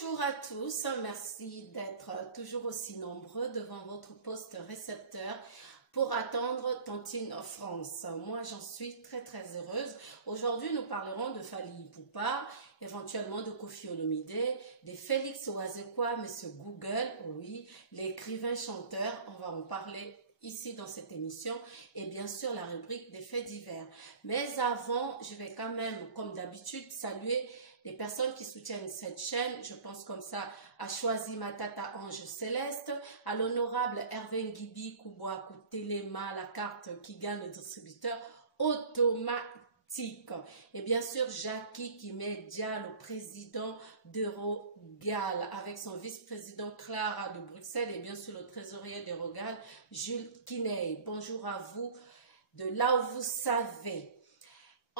Bonjour à tous, merci d'être toujours aussi nombreux devant votre poste récepteur pour attendre Tantine France. Moi, j'en suis très heureuse. Aujourd'hui, nous parlerons de Fally Ipupa, éventuellement de Koffi Olomide, de Félix Oazekwa, Monsieur Google, oui, l'écrivain chanteur, on va en parler ici dans cette émission, et bien sûr la rubrique des faits divers. Mais avant, je vais quand même, comme d'habitude, saluer les personnes qui soutiennent cette chaîne. Je pense comme ça à Choisi Matata Ange Céleste, à l'honorable Hervé Ngibi Kouboakou Téléma, la carte qui gagne le distributeur automatique. Et bien sûr, Jackie Kimedia, le président d'Eurogal, avec son vice-président Clara de Bruxelles et bien sûr le trésorier d'Eurogal, Jules Kinney. Bonjour à vous de là où vous savez.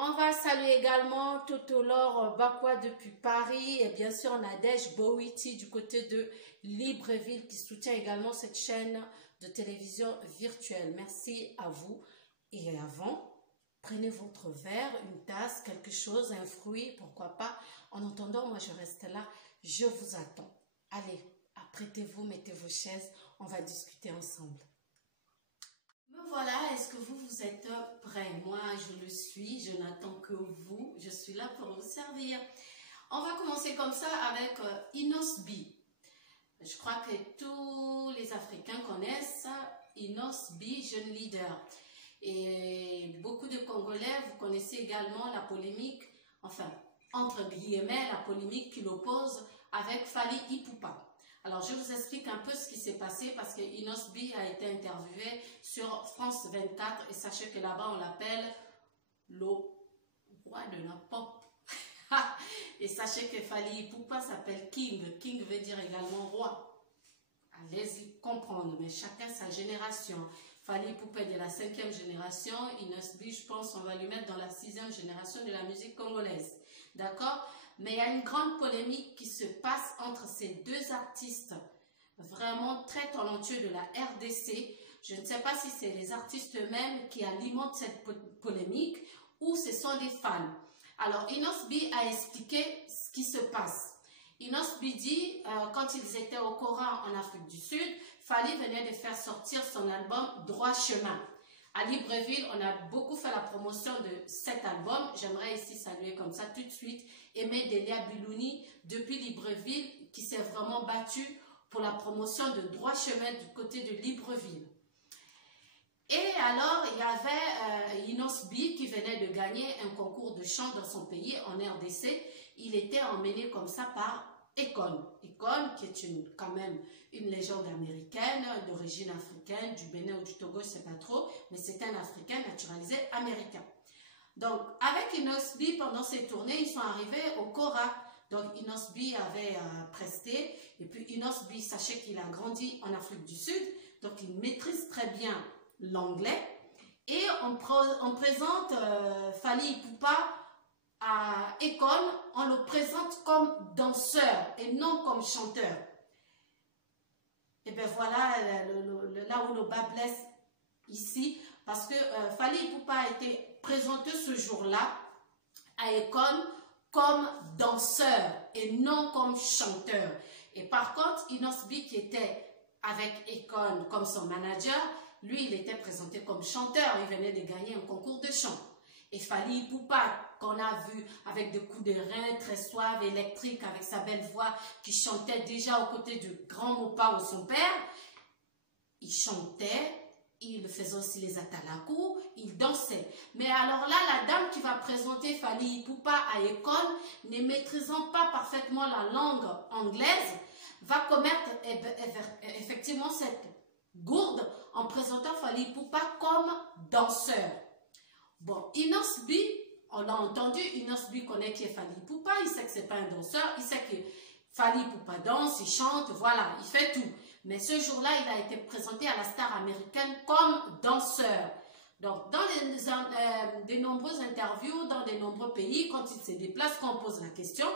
On va saluer également Totolor Bakwa depuis Paris et bien sûr Nadège Bowiti du côté de Libreville qui soutient également cette chaîne de télévision virtuelle. Merci à vous. Et avant, prenez votre verre, une tasse, quelque chose, un fruit, pourquoi pas. En attendant, moi je reste là, je vous attends. Allez, apprêtez-vous, mettez vos chaises, on va discuter ensemble. Voilà, est-ce que vous êtes prêts? Moi, je le suis, je n'attends que vous, je suis là pour vous servir. On va commencer comme ça avec Inos B. Je crois que tous les Africains connaissent Inos B, jeune leader. Et beaucoup de Congolais, vous connaissez également la polémique, enfin, entre guillemets, la polémique qui l'oppose avec Fally Ipupa. Alors, je vous explique un peu ce qui s'est passé parce que Inos B a été interviewé sur France 24 et sachez que là-bas, on l'appelle le roi de la pop. Et sachez que Fally Ipupa s'appelle King. King veut dire également roi. Allez-y comprendre, mais chacun sa génération. Fally Ipupa est de la 5e génération. Inos B, je pense, on va lui mettre dans la 6e génération de la musique congolaise. D'accord? Mais il y a une grande polémique qui se passe entre ces deux artistes vraiment très talentueux de la RDC. Je ne sais pas si c'est les artistes eux-mêmes qui alimentent cette polémique ou ce sont des fans. Alors, Inos B a expliqué ce qui se passe. Inos B dit, quand ils étaient au Coran en Afrique du Sud, Fally venait de faire sortir son album Droit Chemin. À Libreville, on a beaucoup fait la promotion de cet album. J'aimerais ici saluer comme ça tout de suite Aimé Delia Bilouni depuis Libreville qui s'est vraiment battu pour la promotion de Droit Chemin du côté de Libreville. Et alors, il y avait Inos B qui venait de gagner un concours de chant dans son pays, en RDC. Il était emmené comme ça par Akon. Akon, qui est quand même une légende américaine, d'origine africaine, du Bénin ou du Togo, je ne sais pas trop, mais c'est un Africain naturalisé américain. Donc, avec Inos B, pendant ces tournées, ils sont arrivés au Kora. Donc, Inos B avait presté. Et puis, Inos B, sachez qu'il a grandi en Afrique du Sud. Donc, il maîtrise très bien l'anglais. Et on présente Fally Ipupa à Akon, on le présente comme danseur et non comme chanteur. Et bien voilà là où le bas blesse ici, parce que Fally Ipupa a été présenté ce jour-là à Akon comme danseur et non comme chanteur. Et par contre, Inos B qui était avec Akon comme son manager, lui il était présenté comme chanteur, il venait de gagner un concours de chant. Et Fally Ipupa, qu'on a vu avec des coups de rein très suaves, électriques, avec sa belle voix, qui chantait déjà aux côtés de Grand Mopa ou son père, il chantait, il faisait aussi les atalakou, il dansait. Mais alors là, la dame qui va présenter Fally Ipupa à Akon, ne maîtrisant pas parfaitement la langue anglaise, va commettre effectivement cette gourde en présentant Fally Ipupa comme danseur. Bon, Inos B, on l'a entendu, Inos B connaît qui est Fally Ipupa, il sait que c'est pas un danseur, il sait que Fally Ipupa danse, il chante, voilà, il fait tout. Mais ce jour-là, il a été présenté à la star américaine comme danseur. Donc, dans de nombreuses interviews, dans de nombreux pays, quand il se déplace, quand on pose la question,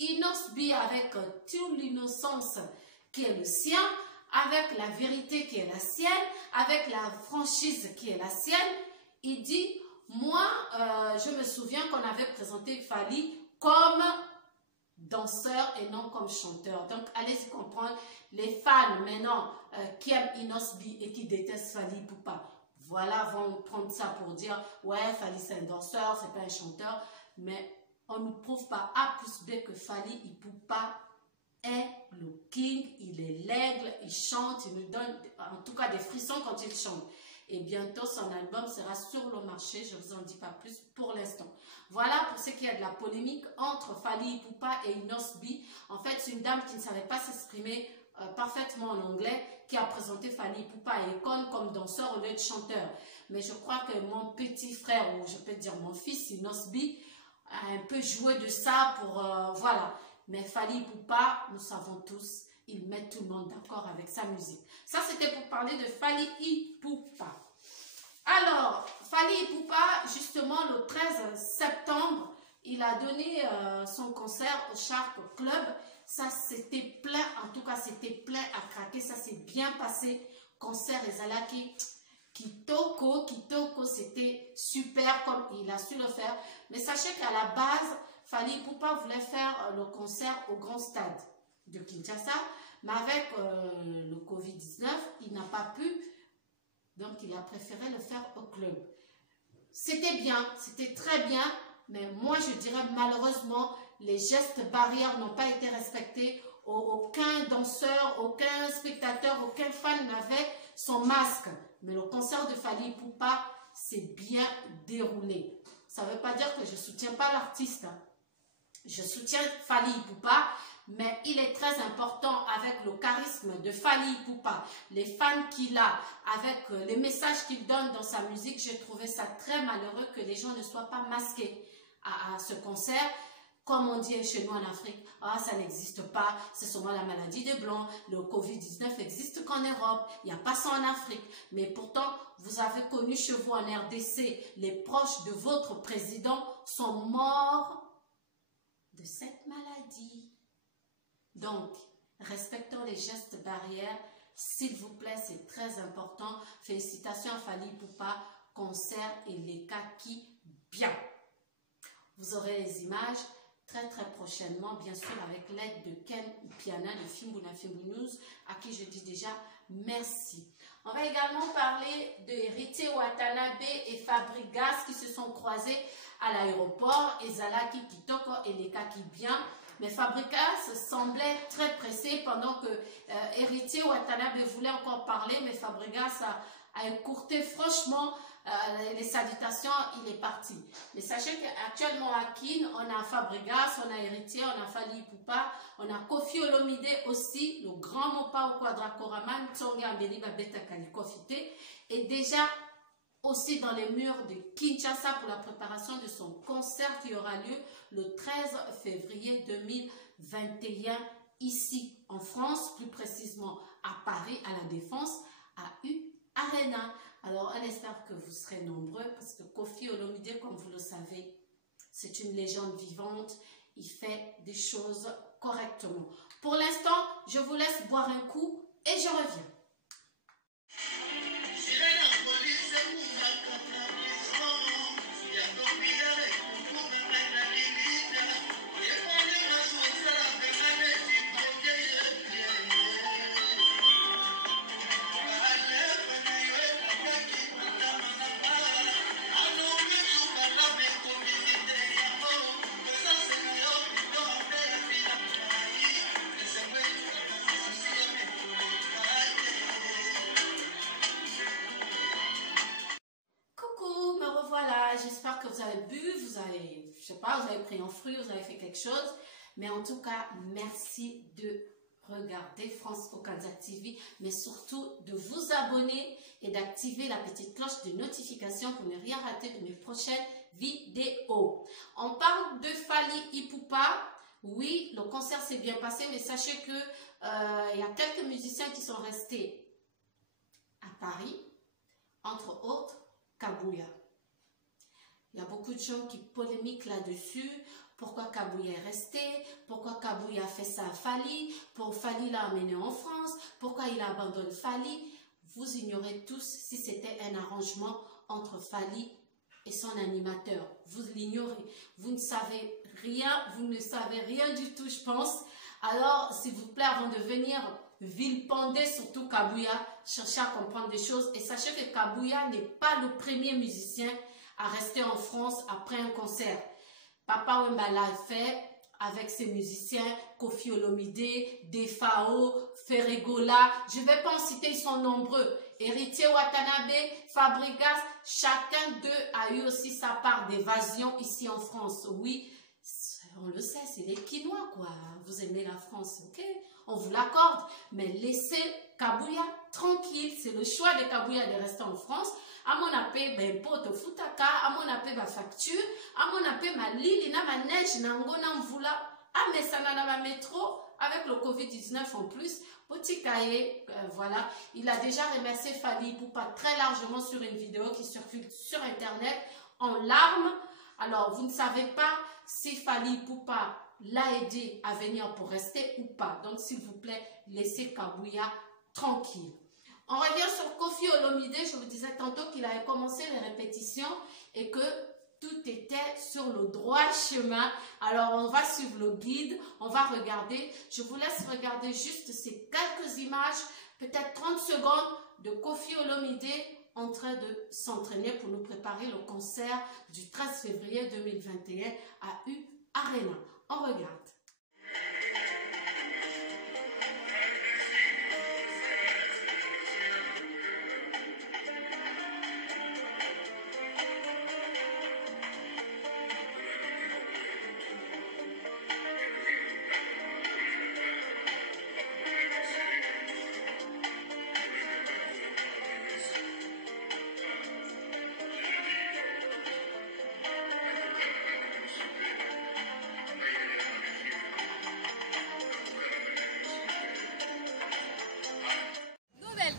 Inos B, avec toute l'innocence qui est le sien, avec la vérité qui est la sienne, avec la franchise qui est la sienne, il dit... Moi, je me souviens qu'on avait présenté Fally comme danseur et non comme chanteur. Donc, allez-y comprendre les fans maintenant qui aiment Inos B et qui détestent Fally Ipupa. Voilà, vont prendre ça pour dire, ouais, Fally c'est un danseur, c'est pas un chanteur. Mais on ne prouve pas A plus B que Fally Ipupa est le king, il est l'aigle, il chante, il nous donne en tout cas des frissons quand il chante. Et bientôt, son album sera sur le marché. Je ne vous en dis pas plus pour l'instant. Voilà pour ce qui est de la polémique entre Fally Ipupa et Inos B. En fait, c'est une dame qui ne savait pas s'exprimer parfaitement en anglais qui a présenté Fally Ipupa à Akon comme danseur au lieu de chanteur. Mais je crois que mon petit frère, ou je peux dire mon fils, Inos B, a un peu joué de ça pour... voilà. Mais Fally Ipupa, nous savons tous, il met tout le monde d'accord avec sa musique. Ça, c'était pour parler de Fally Ipupa. Alors, Fally Ipupa, justement, le 13 septembre, il a donné son concert au Shark Club. Ça, c'était plein, en tout cas, c'était plein à craquer. Ça s'est bien passé. Concert Ezalaki Kitoko, c'était super comme il a su le faire. Mais sachez qu'à la base, Fally Ipupa voulait faire le concert au Grand Stade de Kinshasa. Mais avec le Covid-19, il n'a pas pu. Donc, il a préféré le faire au club. C'était bien, c'était très bien. Mais moi, je dirais malheureusement, les gestes barrières n'ont pas été respectés. Aucun danseur, aucun spectateur, aucun fan n'avait son masque. Mais le concert de Fally Ipupa s'est bien déroulé. Ça ne veut pas dire que je ne soutiens pas l'artiste. Hein. Je soutiens Fally Ipupa, mais il est très important avec le charisme de Fally Ipupa, les fans qu'il a, avec les messages qu'il donne dans sa musique. J'ai trouvé ça très malheureux que les gens ne soient pas masqués à ce concert. Comme on dit chez nous en Afrique, ah, ça n'existe pas, c'est seulement la maladie des Blancs, le Covid-19 n'existe qu'en Europe, il n'y a pas ça en Afrique. Mais pourtant, vous avez connu chez vous en RDC, les proches de votre président sont morts de cette maladie. Donc, respectons les gestes barrières, s'il vous plaît, c'est très important. Félicitations à Fally Ipupa, concert et les kaki bien. Vous aurez les images très prochainement, bien sûr, avec l'aide de Ken Piana de Fimbuna Fimbu News, à qui je dis déjà merci. On va également parler de Héritier Watanabe et Fabregas qui se sont croisés à l'aéroport, Ezalaki Kitoko et les kaki bien. Mais Fabregas semblait très pressé pendant que Héritier Watanabe voulait encore parler, mais Fabregas a écourté franchement les salutations, il est parti. Mais sachez qu'actuellement à Kin, on a Fabregas, on a Héritier, on a Fally Ipupa, on a Koffi Olomide aussi, le grand Mopa au Quadracoraman, Tsonga Ambeli Babeta Kalikofite, et déjà aussi dans les murs de Kinshasa pour la préparation de son concert qui aura lieu le 13 février 2021 ici en France, plus précisément à Paris, à la Défense, à U Arena. Alors, on espère que vous serez nombreux parce que Koffi Olomide, comme vous le savez, c'est une légende vivante. Il fait des choses correctement. Pour l'instant, je vous laisse boire un coup et je reviens. J'espère que vous avez bu, vous avez, je sais pas, vous avez pris un fruit, vous avez fait quelque chose. Mais en tout cas, merci de regarder France Okadia TV, mais surtout de vous abonner et d'activer la petite cloche de notification pour ne rien rater de mes prochaines vidéos. On parle de Fally Ipupa. Oui, le concert s'est bien passé, mais sachez que il y a quelques musiciens qui sont restés à Paris, entre autres Kabouya. Il y a beaucoup de gens qui polémiquent là-dessus. Pourquoi Kabouya est resté? Pourquoi Kabouya a fait ça à Fally? Pour Fally l'a amené en France? Pourquoi il abandonne Fally? Vous ignorez tous si c'était un arrangement entre Fally et son animateur. Vous l'ignorez. Vous ne savez rien, vous ne savez rien du tout, je pense. Alors, s'il vous plaît, avant de venir vilipender surtout Kabouya, cherchez à comprendre des choses et sachez que Kabouya n'est pas le premier musicien à rester en France après un concert. Papa Wemba l'a fait avec ses musiciens, Koffi Olomide, Defao, Ferregola, je ne vais pas en citer, ils sont nombreux. Héritier Watanabe, Fabregas, chacun d'eux a eu aussi sa part d'évasion ici en France. Oui, on le sait, c'est les Quinois, quoi. Vous aimez la France, ok? On vous l'accorde, mais laissez Kabouya tranquille. C'est le choix de Kabouya de rester en France. À mon appel, ben, pote futaka, à mon appel, ma facture, à mon appel, ma lili, na ma neige, na ngona mvula, à mesana na ma métro, avec le Covid-19 en plus. Petit cahier, voilà. Il a déjà remercié Fally Ipupa très largement sur une vidéo qui circule sur Internet en larmes. Alors, vous ne savez pas si Fally Ipupa l'a aidé à venir pour rester ou pas. Donc, s'il vous plaît, laissez Kabouya tranquille. On revient sur Koffi Olomide. Je vous disais tantôt qu'il avait commencé les répétitions et que tout était sur le droit chemin. Alors, on va suivre le guide, on va regarder. Je vous laisse regarder juste ces quelques images, peut-être 30 secondes de Koffi Olomide en train de s'entraîner pour nous préparer le concert du 13 février 2021 à U Arena. On regarde.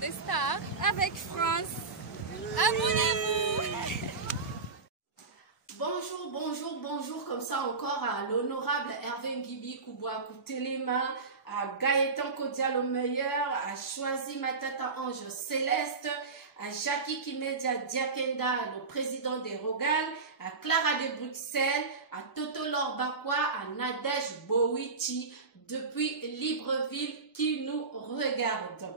De Star avec France. Abonnez-vous. Bonjour, bonjour, bonjour, comme ça encore à l'honorable Hervé Ngibi Koubouakou Téléma, à Gaëtan Kodia le meilleur, à Choisi Matata Ange Céleste, à Jackie Kimedia Diakenda, le président des Rogales, à Clara de Bruxelles, à Toto Lorbakwa, à Nadège Bowichi, depuis Libreville qui nous regarde.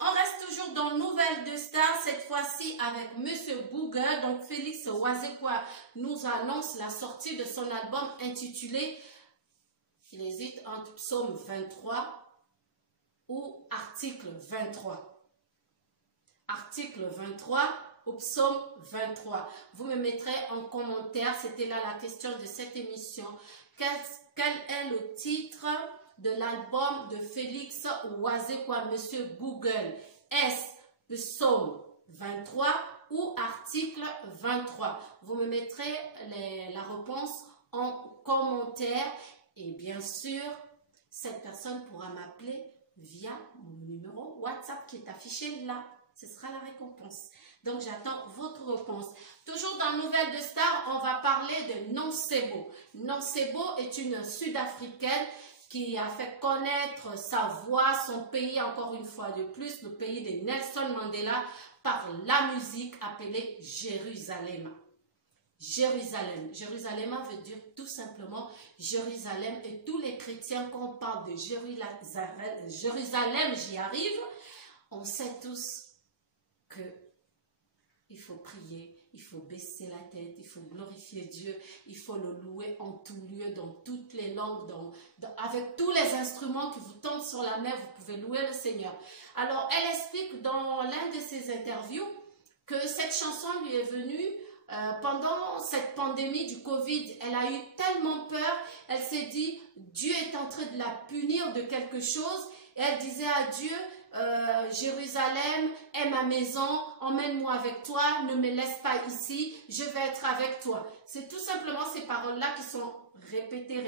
On reste toujours dans Nouvelles de Star, cette fois-ci avec Monsieur Google. Donc Félix Wazekwa nous annonce la sortie de son album intitulé, il hésite entre Psaume 23 ou Article 23. Article 23 ou Psaume 23. Vous me mettrez en commentaire, c'était là la question de cette émission. Quel est le titre de l'album de Félix Wazekwa, Monsieur Google? Est-ce Psaume 23 ou Article 23? Vous me mettrez la réponse en commentaire et bien sûr, cette personne pourra m'appeler via mon numéro WhatsApp qui est affiché là. Ce sera la récompense. Donc, j'attends votre réponse. Toujours dans Nouvelles de Star, on va parler de Nonsebo. Nonsebo est une Sud-Africaine qui a fait connaître sa voix, son pays encore une fois de plus, le pays de Nelson Mandela, par la musique appelée Jérusalem. Jérusalem. Jérusalem veut dire tout simplement Jérusalem. Et tous les chrétiens, quand on parle de Jérusalem, j'y arrive, on sait tous que il faut prier, il faut baisser la tête, il faut glorifier Dieu, il faut le louer en tout lieu, dans toutes les langues, avec tous les instruments qui vous tombent sur la main, vous pouvez louer le Seigneur. Alors, elle explique dans l'un de ses interviews que cette chanson lui est venue pendant cette pandémie du Covid. Elle a eu tellement peur, elle s'est dit, Dieu est en train de la punir de quelque chose, et elle disait à Dieu, Jérusalem est ma maison, emmène-moi avec toi, ne me laisse pas ici, je vais être avec toi. C'est tout simplement ces paroles-là qui sont répétées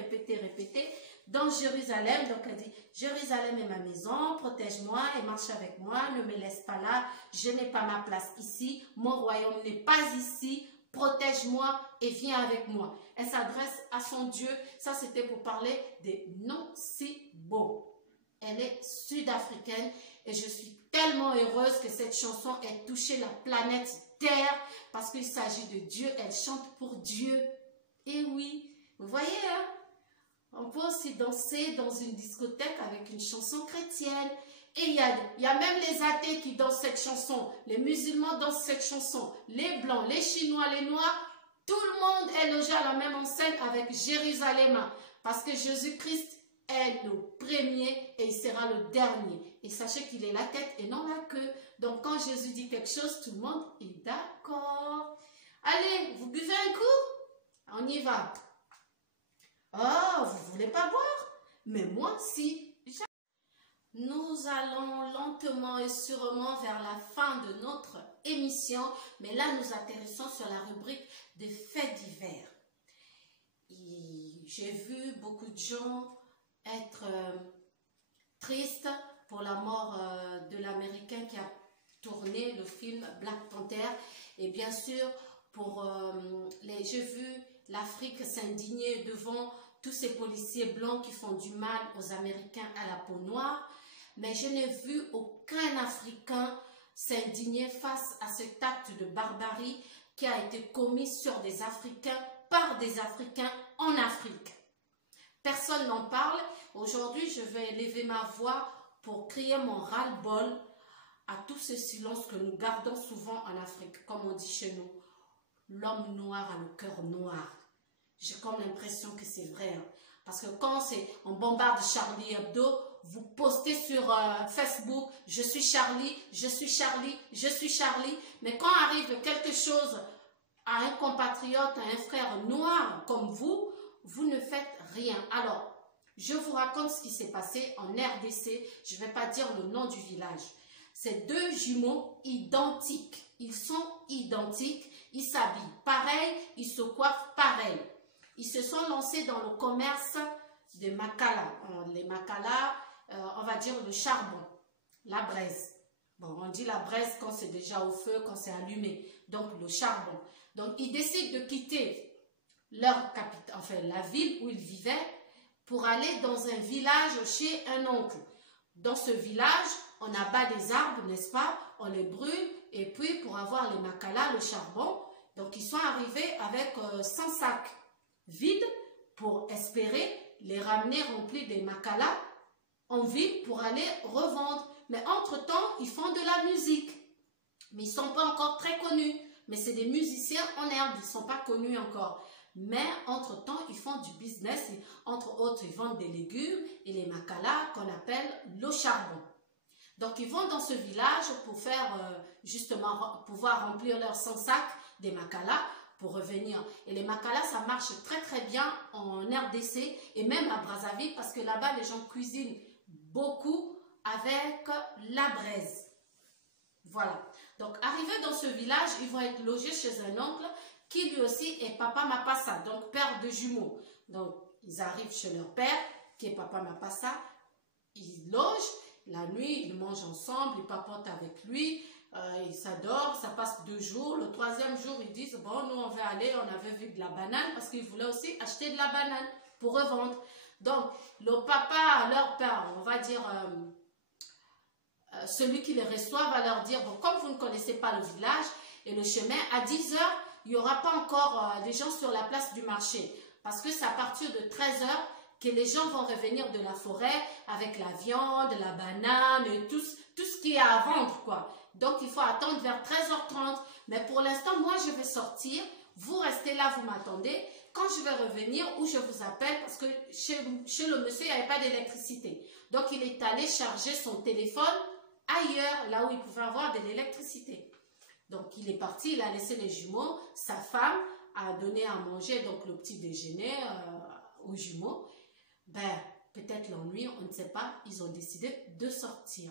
dans Jérusalem. Donc elle dit, Jérusalem est ma maison, protège-moi et marche avec moi, ne me laisse pas là, je n'ai pas ma place ici, mon royaume n'est pas ici, protège-moi et viens avec moi. Elle s'adresse à son Dieu, ça c'était pour parler des Nonsebo. Elle est sud-africaine et je suis tellement heureuse que cette chanson ait touché la planète Terre parce qu'il s'agit de Dieu, elle chante pour Dieu. Et oui, Vous voyez, hein? On peut aussi danser dans une discothèque avec une chanson chrétienne. Et il y a même les athées qui dansent cette chanson. Les musulmans dansent cette chanson. Les blancs, les chinois, les noirs. Tout le monde est logé à la même enseigne avec Jérusalem. Parce que Jésus-Christ est le premier et il sera le dernier. Et sachez qu'il est la tête et non la queue. Donc quand Jésus dit quelque chose, tout le monde est d'accord. Allez, vous buvez un coup? On y va. Oh, vous voulez pas boire? Mais moi, si. Nous allons lentement et sûrement vers la fin de notre émission. Mais là, nous atterrissons sur la rubrique des faits divers. J'ai vu beaucoup de gens être tristes pour la mort de l'Américain qui a tourné le film Black Panther. Et bien sûr, j'ai vu l'Afrique s'indigner devant tous ces policiers blancs qui font du mal aux Américains à la peau noire. Mais je n'ai vu aucun Africain s'indigner face à cet acte de barbarie qui a été commis sur des Africains par des Africains en Afrique. Personne n'en parle. Aujourd'hui, je vais élever ma voix pour crier mon ras-le-bol à tout ce silence que nous gardons souvent en Afrique. Comme on dit chez nous, l'homme noir a le cœur noir. J'ai comme l'impression que c'est vrai. Hein. Parce que quand on bombarde Charlie Hebdo, vous postez sur Facebook, je suis Charlie, je suis Charlie, je suis Charlie. Mais quand arrive quelque chose à un compatriote, à un frère noir comme vous, vous ne faites rien. Alors, je vous raconte ce qui s'est passé en RDC. Je ne vais pas dire le nom du village. C'est deux jumeaux identiques. Ils sont identiques. Ils s'habillent pareil. Ils se coiffent pareil. Ils se sont lancés dans le commerce de Makala. Les Makala, on va dire le charbon, la braise. Bon, on dit la braise quand c'est déjà au feu, quand c'est allumé. Donc, le charbon. Donc, ils décident de quitter leur capitale, enfin, la ville où ils vivaient pour aller dans un village chez un oncle. Dans ce village, on abat des arbres, n'est-ce pas? On les brûle et puis pour avoir les Makala, le charbon, donc ils sont arrivés avec 100 sacs vides pour espérer les ramener remplis des Makala en ville pour aller revendre. Mais entre-temps, ils font de la musique. Mais ils ne sont pas encore très connus. Mais c'est des musiciens en herbe, ils ne sont pas connus encore. Mais entre-temps, ils font du business. Et, entre autres, ils vendent des légumes et les Makala qu'on appelle le charbon. Donc, ils vont dans ce village pour faire, justement, pouvoir remplir leurs 100 sacs des Makala pour revenir. Et les Makala, ça marche très très bien en RDC et même à Brazzaville parce que là-bas, les gens cuisinent beaucoup avec la braise. Voilà. Donc, arrivés dans ce village, ils vont être logés chez un oncle qui lui aussi est Papa Mapassa, donc père de jumeaux. Donc, ils arrivent chez leur père, qui est Papa Mapassa. Ils logent. La nuit, ils mangent ensemble, ils papotent avec lui. Ils s'adorent. Ça passe 2 jours. Le 3e jour, ils disent, bon, nous, on va aller. On avait vu de la banane parce qu'ils voulaient aussi acheter de la banane pour revendre. Donc, le papa, leur père, on va dire... celui qui les reçoit va leur dire, bon, comme vous ne connaissez pas le village et le chemin, à 10 h, il n'y aura pas encore des gens sur la place du marché. Parce que c'est à partir de 13 h que les gens vont revenir de la forêt avec la viande, la banane, et tout ce qu'il y a à vendre, quoi. Donc, il faut attendre vers 13h30. Mais pour l'instant, moi, je vais sortir. Vous restez là, vous m'attendez. Quand je vais revenir, ou je vous appelle, parce que chez le monsieur, il n'y avait pas d'électricité. Donc, il est allé charger son téléphone ailleurs, là où il pouvait avoir de l'électricité. Donc, il est parti, il a laissé les jumeaux. Sa femme a donné à manger, donc le petit déjeuner aux jumeaux. Ben, peut-être l'ennui, on ne sait pas. Ils ont décidé de sortir.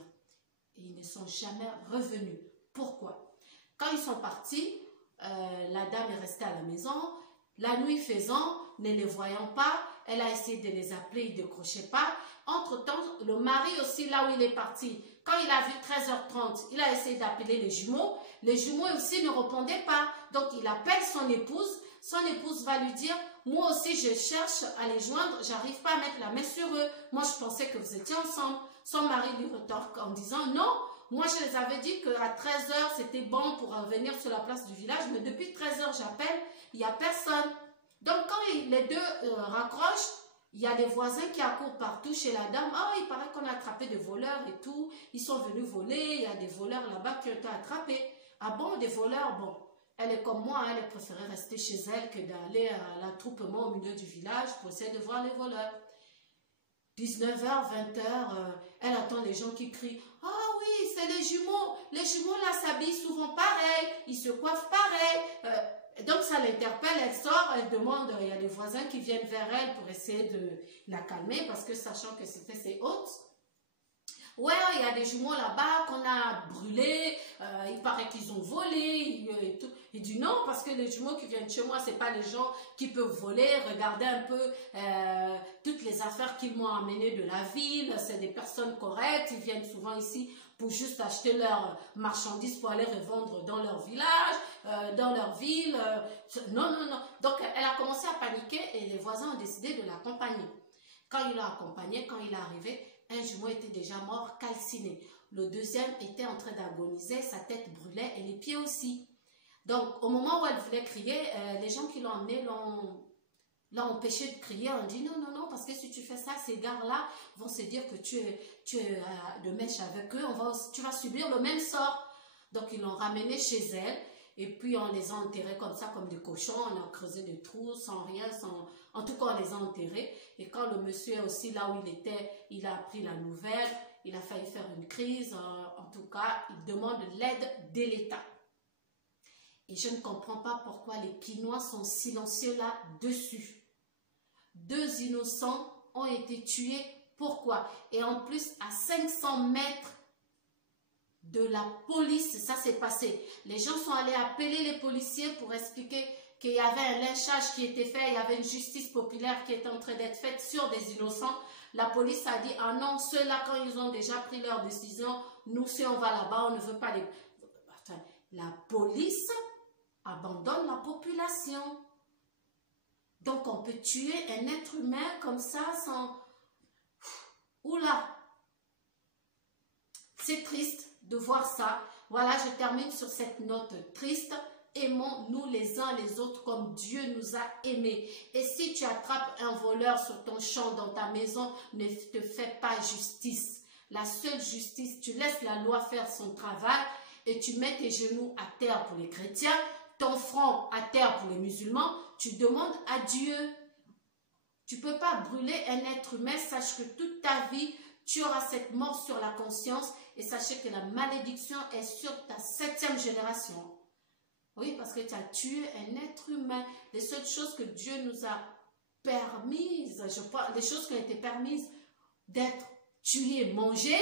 Et ils ne sont jamais revenus. Pourquoi? Quand ils sont partis, la dame est restée à la maison. La nuit faisant, ne les voyant pas, elle a essayé de les appeler, ils ne décrochaient pas. Entre-temps, le mari aussi, là où il est parti, quand il a vu 13h30, il a essayé d'appeler les jumeaux. Les jumeaux aussi ne répondaient pas. Donc, il appelle son épouse. Son épouse va lui dire, moi aussi, je cherche à les joindre. J'arrive pas à mettre la main sur eux. Moi, je pensais que vous étiez ensemble. Son mari lui retorque en disant, non, moi, je les avais dit qu'à 13 h, c'était bon pour revenir sur la place du village. Mais depuis 13 h, j'appelle, il n'y a personne. Donc, quand les deux raccrochent, il y a des voisins qui accourent partout chez la dame. Ah, il paraît qu'on a attrapé des voleurs et tout. Ils sont venus voler. Il y a des voleurs là-bas qui ont été attrapés. Ah bon, des voleurs, bon. Elle est comme moi, elle préférait rester chez elle que d'aller à l'attroupement au milieu du village pour essayer de voir les voleurs. 19h, 20h, elle attend les gens qui crient « Ah oui, c'est les jumeaux. Les jumeaux là s'habillent souvent pareil. Ils se coiffent pareil. » Donc ça l'interpelle, elle sort, elle demande, il y a des voisins qui viennent vers elle pour essayer de la calmer parce que sachant que c'était ses hôtes. Ouais, il y a des jumeaux là-bas qu'on a brûlés, il paraît qu'ils ont volé et tout. Il dit non, parce que les jumeaux qui viennent chez moi, c'est pas les gens qui peuvent voler. Regardez un peu toutes les affaires qu'ils m'ont amenées de la ville. C'est des personnes correctes, ils viennent souvent ici pour juste acheter leurs marchandises pour aller revendre dans leur village, dans leur ville. Non, non, non. Donc, elle a commencé à paniquer et les voisins ont décidé de l'accompagner. Quand il l'a accompagné, quand il est arrivé, un jumeau était déjà mort, calciné. Le deuxième était en train d'agoniser, sa tête brûlait et les pieds aussi. Donc, au moment où elle voulait crier, les gens qui l'ont emmené l'ont empêché de crier. On dit non, non, non, parce que si tu fais ça, ces gars-là vont se dire que tu es de mèche avec eux, tu vas subir le même sort. Donc, ils l'ont ramené chez elle. Et puis, on les a enterrés comme ça, comme des cochons. On a creusé des trous, sans rien, sans... En tout cas, on les a enterrés. Et quand le monsieur est aussi là où il était, il a appris la nouvelle. Il a failli faire une crise. En tout cas, il demande l'aide de l'État. Et je ne comprends pas pourquoi les Kinois sont silencieux là-dessus. 2 innocents ont été tués. Pourquoi? Et en plus, à 500 mètres de la police, ça s'est passé. Les gens sont allés appeler les policiers pour expliquer qu'il y avait un lynchage qui était fait, il y avait une justice populaire qui était en train d'être faite sur des innocents. La police a dit, ah non, ceux-là, quand ils ont déjà pris leur décision, nous, si on va là-bas, on ne veut pas les... Enfin, la police abandonne la population. Donc, on peut tuer un être humain comme ça sans... Oula! C'est triste de voir ça. Voilà, je termine sur cette note triste. Aimons-nous les uns les autres comme Dieu nous a aimés. Et si tu attrapes un voleur sur ton champ, dans ta maison, ne te fais pas justice. La seule justice, tu laisses la loi faire son travail et tu mets tes genoux à terre pour les chrétiens, ton front à terre pour les musulmans. Tu demandes à Dieu. Tu ne peux pas brûler un être humain. Sache que toute ta vie, tu auras cette mort sur la conscience. Et sachez que la malédiction est sur ta 7e génération. Oui, parce que tu as tué un être humain. Les seules choses que Dieu nous a permises, les choses qui ont été permises d'être tuées, mangées,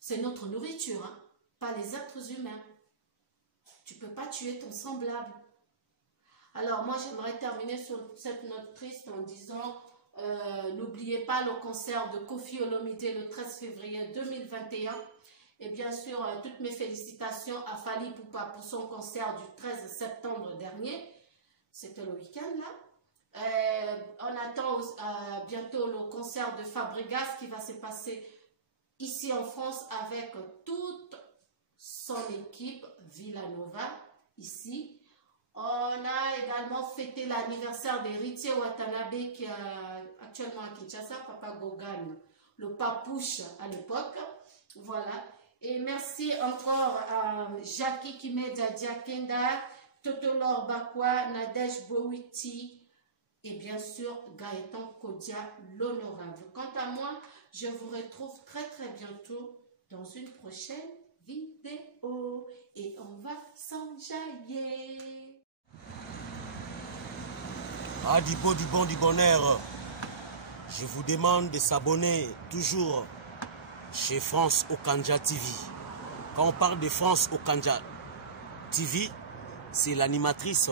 c'est notre nourriture, hein, pas les êtres humains. Tu ne peux pas tuer ton semblable. Alors moi, j'aimerais terminer sur cette note triste en disant... n'oubliez pas le concert de Koffi Olomide le 13 février 2021 et bien sûr toutes mes félicitations à Fally Ipupa pour son concert du 13 septembre dernier. C'était le week-end là. On attend bientôt le concert de Fabregas qui va se passer ici en France avec toute son équipe Villanova ici. On a également fêté l'anniversaire d'Héritier Watanabe qui est actuellement à Kinshasa, Papa Gogan, le papouche à l'époque. Voilà. Et merci encore à Jackie Kimedia Diakenda, Totolor Bakwa, Nadège Bowiti et bien sûr Gaëtan Kodia l'honorable. Quant à moi, je vous retrouve très très bientôt dans une prochaine vidéo et on va s'enjailler. Ah, du beau, du bon, du bonheur. Je vous demande de s'abonner toujours chez France Okanja TV. Quand on parle de France Okanja TV, c'est l'animatrice.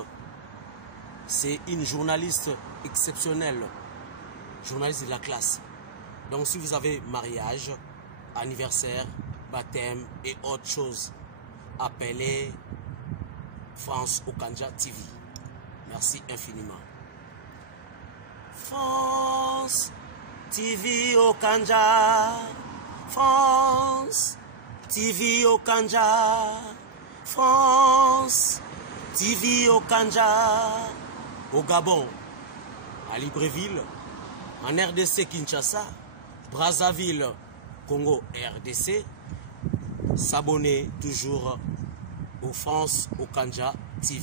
C'est une journaliste exceptionnelle. Journaliste de la classe. Donc si vous avez mariage, anniversaire, baptême et autre chose, appelez France Okanja TV. Merci infiniment. France TV Okanja, France TV Okanja, France TV Okanja, au Gabon, à Libreville, en RDC Kinshasa, Brazzaville, Congo RDC, s'abonner toujours au France Okanja TV.